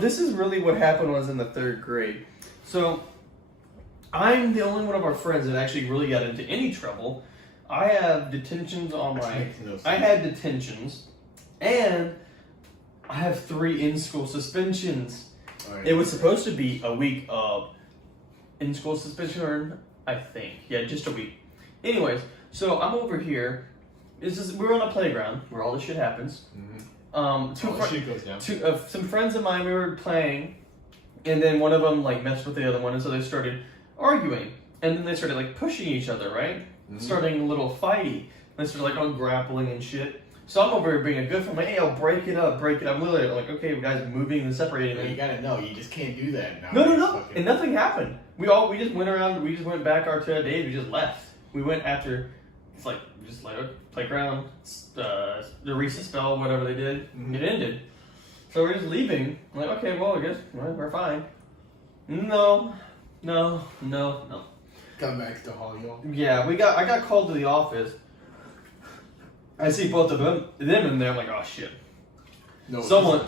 this is really what happened was in the 3rd grade. So I'm the only one of our friends that actually really got into any trouble. I have detentions on my... I had detentions, and I have 3 in-school suspensions. Right. It was supposed to be a week of in-school suspension, I think. Yeah, just a week. Anyways, so I'm over here. We're on a playground where all this shit happens. Mm-hmm. Some friends of mine, we were playing, and then one of them like messed with the other one, and so they started arguing, and then they started like pushing each other, right? Mm-hmm. Starting a little fighty. They started like grappling and shit. So I'm over here being a good friend, like, hey, I'll break it up. I'm literally like, okay, you guys moving and separating. You gotta know, you just can't do that. No, and nothing happened. We just went around. We just went back our 2 days. We just left. We went after. It's like just like playground, the recess bell, whatever they did. Mm-hmm. It ended. So we're just leaving. I'm like, okay, well, I guess we're fine. No. Come back to Hall, y'all. Yeah, I got called to the office. I see both of them in there. I'm like, oh shit. No, someone.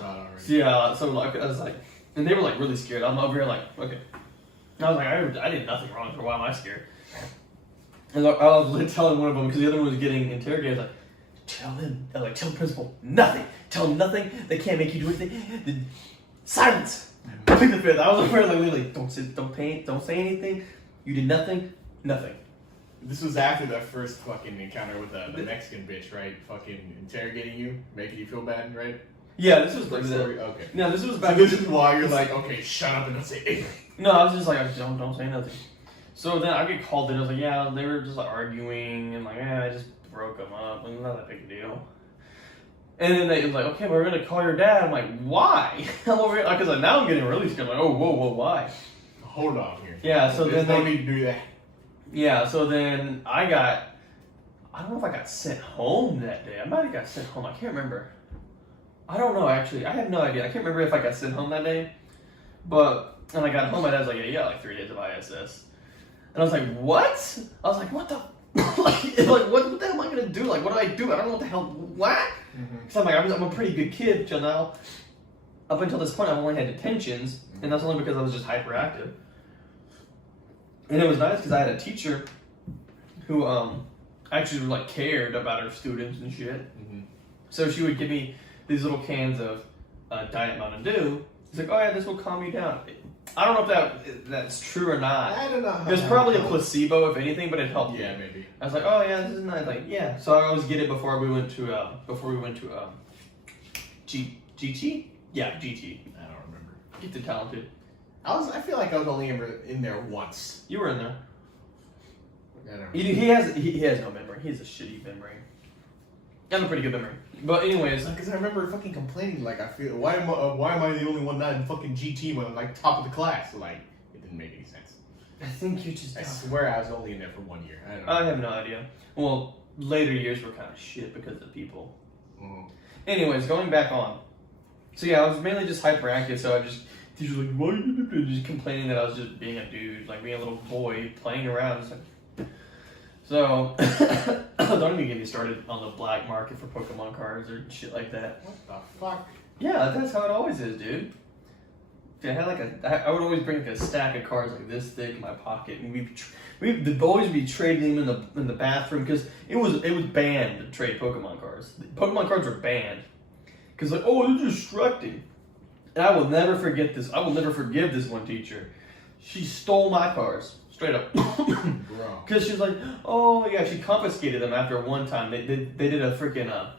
Yeah, so like I was like, and they were like really scared. I'm over here like, okay. I was like, I did nothing wrong, so why am I scared? And I was telling one of them because the other one was getting interrogated. I was like, tell the principal nothing. Tell them nothing. They can't make you do anything. Silence. Plead the fifth. I was over here like literally, don't say anything. You did nothing. This was after that first fucking encounter with the Mexican bitch, right? Fucking interrogating you, making you feel bad, right? Yeah, this was like story. Okay. No, this was back. So this is why you're like, okay, shut up and don't say anything. No, I was just like, don't say nothing. So then I get called in. I was like, yeah, they were just like, arguing and like, I just broke them up. Like, not that big a deal. And then they was like, okay, we're gonna call your dad. I'm like, why? I'm over here because now I'm getting really scared. I'm like, whoa, why? Hold on here. Yeah. So there's then no need to do that. Yeah. So then I don't know if I got sent home that day. I might have got sent home. I can't remember. I don't know actually. I have no idea. I can't remember if I got sent home that day. But when I got home, my dad was like, yeah, you got like 3 days of ISS. And I was like, what? I was like, what the? like, what the hell am I gonna do? Like, what do I do? I don't know what the hell. What? Because I'm like, I'm a pretty good kid till now. Up until this point, I've only had detentions, and that's only because I was just hyperactive. And it was nice because I had a teacher who actually like cared about her students and shit. Mm-hmm. So she would give me these little cans of Diet Mountain Dew. She's like, oh yeah, this will calm you down. I don't know if that's true or not. I don't know. It was probably a placebo, if anything, but it helped. Yeah, maybe. I was like, oh yeah, this is nice. Like, yeah. So I always get it before we went to GT. Yeah, GT. I don't remember. Get the Talented. I feel like I was only ever in there once. You were in there. I don't remember. He has no memory. He has a shitty memory. I have a pretty good memory. But anyways, because I remember fucking complaining, like, I feel, why am I the only one not in fucking GT when I'm like top of the class? Like, it didn't make any sense. I think you just. I swear I was only in there for 1 year. I don't know. I have no idea. Well, later years were kind of shit because of people. Mm-hmm. Anyways, going back on. So yeah, I was mainly just hyperactive. So I just teachers were like, why are you just complaining that I was just being a dude, like being a little boy playing around. Just like, so don't even get me started on the black market for Pokemon cards or shit like that. What the fuck? Yeah, that's how it always is, dude. I had I would always bring like a stack of cards like this thick in my pocket, and we'd always be trading them in the bathroom because it was banned to trade Pokemon cards. Pokemon cards were banned because like, oh, they're distracting. And I will never forget this. I will never forgive this one teacher. She stole my cards straight up. Because she was like, oh yeah, she confiscated them after one time. They did a freaking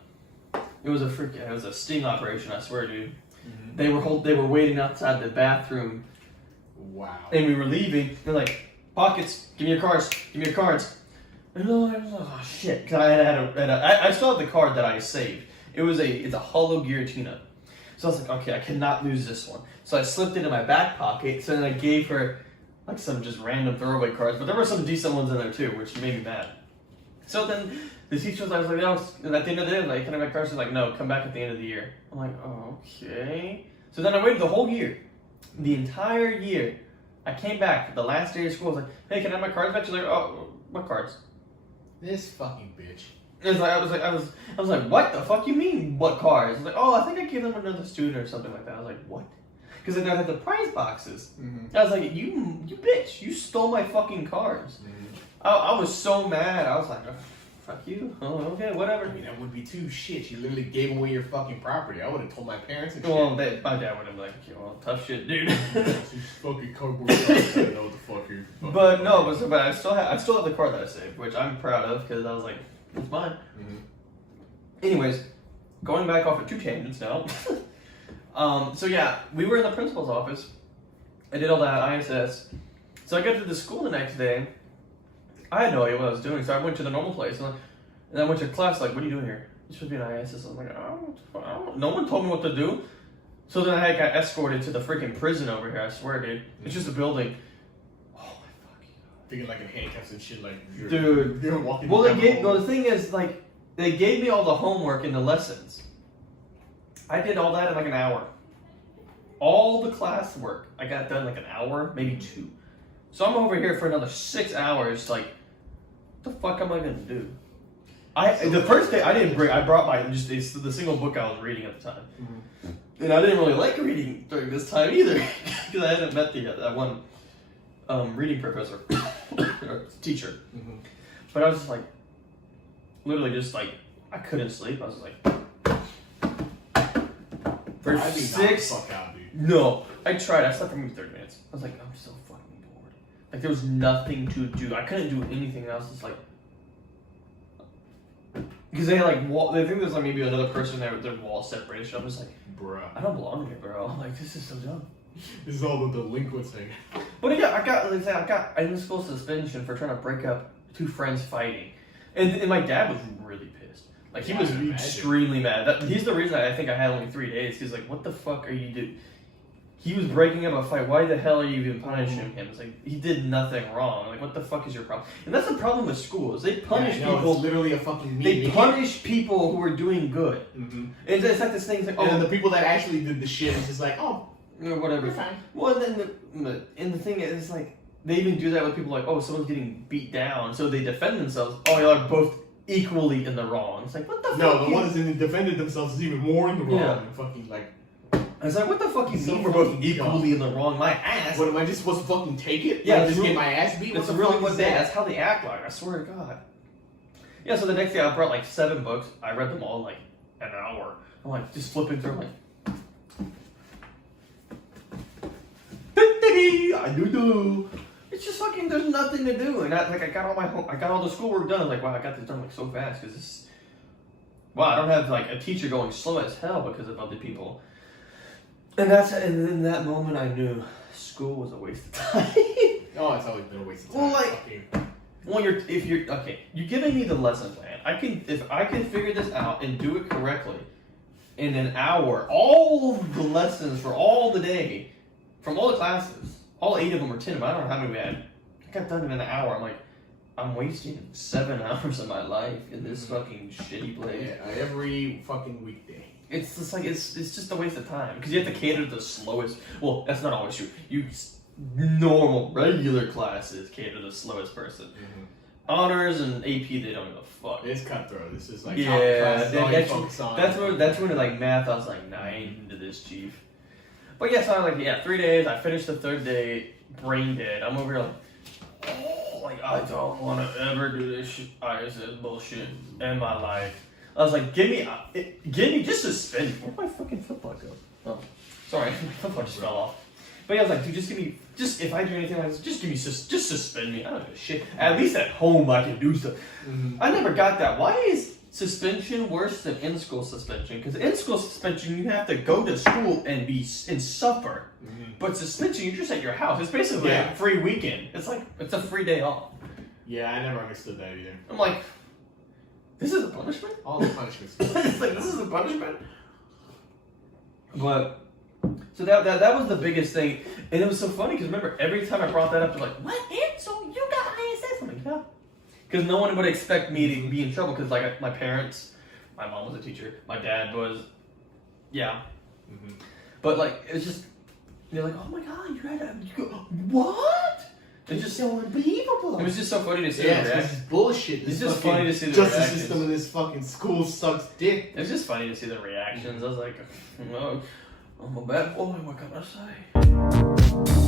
it was a sting operation. I swear, dude. Mm-hmm. They were waiting outside the bathroom. Wow. And we were leaving. They're like, pockets, give me your cards, give me your cards. And I was like, oh shit, because I still have the card that I saved. It's a hollow Giratina. So I was like, okay, I cannot lose this one. So I slipped it in my back pocket. So then I gave her like some just random throwaway cards, but there were some decent ones in there too, which made me mad. So then the teacher was like, and at the end of the day, like, can I have my cards? She's like, no, come back at the end of the year. I'm like, oh, okay. So then I waited the whole year, the entire year. I came back the last day of school. I was like, hey, can I have my cards back? She's like, oh, what cards? This fucking bitch. It was like, I was like, what the fuck you mean, what cards? I was like, oh, I think I gave them another student or something like that. I was like, what? because they had the prize boxes. Mm-hmm. I was like, you bitch, you stole my fucking cards. Mm-hmm. I was so mad. I was like, oh, fuck you. Oh, okay, whatever. I mean, that would be too shit. You literally gave away your fucking property. I would have told my parents and Well, shit. my dad would have been like, okay, well, tough shit, dude. These fucking cardboard cards. I don't know what the fuck you're fucking But no, but I still have the card that I saved, which I'm proud of because I was like, it's mine. Mm-hmm. Anyways, going back off of 2 tangents now. So yeah, we were in the principal's office. I did all that ISS. So I got to the school the next day. I had no idea what I was doing, so I went to the normal place and I went to class. Like, what are you doing here? You should be an ISS. I'm like, I don't. No one told me what to do. So then I got escorted to the freaking prison over here. I swear, dude. It's just a building. Oh my fucking god. Thinking like in handcuffs and shit, like you're walking. Well, the thing is, like, they gave me all the homework and the lessons. I did all that in like an hour. All the class work I got done in like an hour, maybe 2. So I'm over here for another 6 hours. Like, what the fuck am I gonna do? The first day I brought my it's the single book I was reading at the time, and I didn't really like reading during this time either because I hadn't met that one reading professor or teacher. Mm-hmm. But I was just like, literally just like I couldn't sleep. I was just like, for I'd be 6. knocked the fuck out, dude. No, I tried. I slept for maybe 30 minutes. I was like, I'm so fucking bored. Like there was nothing to do. I couldn't do anything. And I was just like. Because they like they think there's like maybe another person there with their wall separated. So I'm just like, bruh, I don't belong here, bro. I'm like, this is so dumb. This is all the delinquents thing. But yeah, I got in school suspension for trying to break up 2 friends fighting, and my dad was really pissed. Like he was extremely mad. He's the reason I think I had only 3 days. He's like, what the fuck are you doing? He was breaking up a fight. Why the hell are you even punishing him? It's like, he did nothing wrong. Like, what the fuck is your problem? And that's the problem with schools. They punish people. It's literally a fucking meme. They punish people who are doing good. Mm-hmm. And it's like this thing. It's like, and then the people that actually did the shit is just like, oh, whatever. you're fine. Well, and the thing is, like, they even do that with people like, oh, someone's getting beat down, so they defend themselves. Oh, y'all are both equally in the wrong. It's like, what the fuck? No, the ones that defended themselves is even more in the wrong. Yeah. And fucking like. I was like, what the fuck you So mean we're both fucking equally in the wrong? My ass. What, am I just supposed to fucking take it? Yeah, like, just really, get my ass beat? That's What the really fuck what is they. that? That's how they act like. I swear to God. Yeah. So the next day I brought like 7 books. I read them all in like an hour. I'm like just flipping through. I'm like. I do. It's just fucking. There's nothing to do, and I got all the schoolwork done. I was like, wow, I got this done like so fast because this. Wow, I don't have like a teacher going slow as hell because of other people. And in that moment I knew school was a waste of time. Oh, it's always been a waste of time. Well, like, you're giving me the lesson plan. If I can figure this out and do it correctly in an hour, all the lessons for all the day, from all the classes, all 8 of them or 10 of them, I don't know how many we had. I got done in an hour. I'm like, I'm wasting 7 hours of my life in this fucking shitty place. Yeah, every fucking weekday. It's just like it's just a waste of time because you have to cater to the slowest. Well, that's not always true. Normal regular classes cater to the slowest person. Mm-hmm. Honors and AP, they don't give a fuck. It's cutthroat. This is like that's when like math. I was like, nah, I ain't into this, chief. But yeah, so I was like, 3 days. I finished the 3rd day, brain dead. I'm over here like, I don't want to ever do this shit. ISS bullshit in my life. I was like, give me, just suspend me. Where'd my fucking flip-flop go? Oh, sorry, my flip-flop just fell off. But yeah, I was like, dude, if I do anything like this, just suspend me. I don't give a shit. At least at home I can do stuff. Mm-hmm. I never got that. Why is suspension worse than in-school suspension? Because in-school suspension, you have to go to school and suffer. Mm-hmm. But suspension, you're just at your house. It's basically a free weekend. It's like, it's a free day off. Yeah, I never understood that either. I'm like, this is a punishment? All the punishments. It's like, this is a punishment? But, so that was the biggest thing. And it was so funny because remember, every time I brought that up, they're like, what, Ansel? You got ISS? I'm like, yeah. Because no one would expect me to be in trouble because, like, my parents, my mom was a teacher, my dad was, Mm-hmm. But, like, it's just, they're like, oh my God, what? It's just so unbelievable. It was just so funny to see the reaction. This is bullshit. It's just funny to see the justice reactions. system in this fucking school sucks dick. It was just funny to see the reactions. I was like, I'm a bad boy, what can I say?